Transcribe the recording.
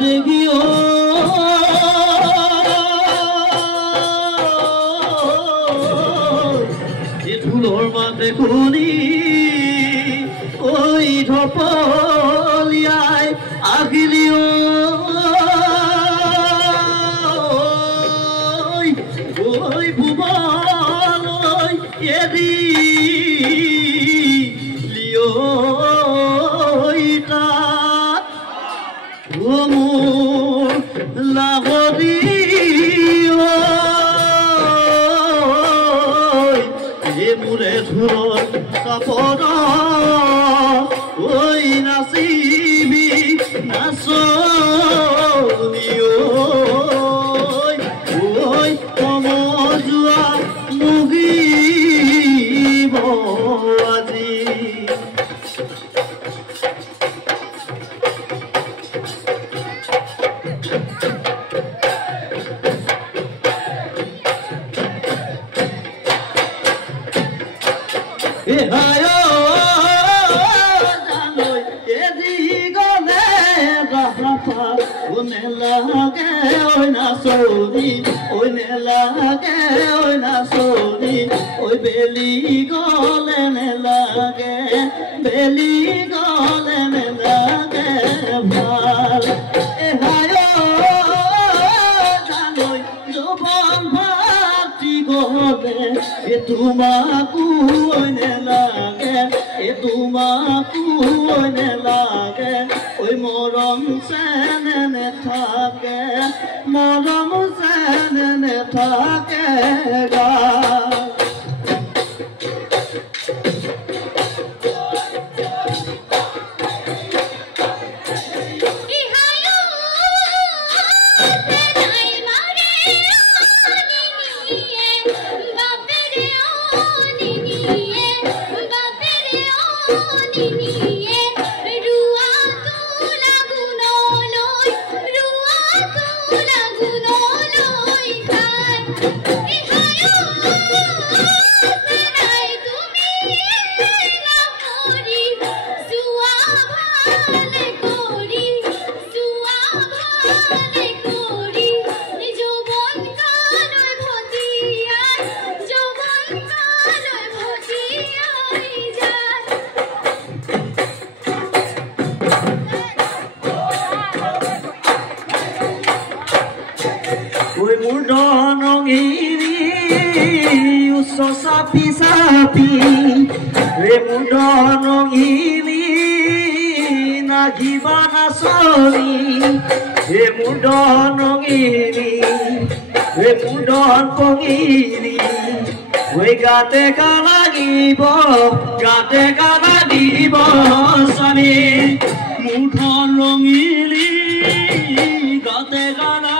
দেখিও ফুলৰ মাতে শুনি ঐ ঢপলিয়াই আহিলি ঐ ভুৱনলৈ এৰি তাত মোৰ লাগৰি মোৰে ধুৰৰ কাপৰ ঐ নাচিবি নাচনি ঐ কমজোৱা মুগিব আজি বেলি গলে নেলাগে বেলি গলে নেলাগে ভাল জানৈ যৌৱন ভাতি গলে তোমাকো নেলাগে তোমাকো নেলাগে ঐ মৰম চেনে নেথাকে মৰম চেনে নেথাকে গা sapi sapi remudon ini nagibana soni remudon ini remudon pongini we gate kalagibo sani mudon ini gate kala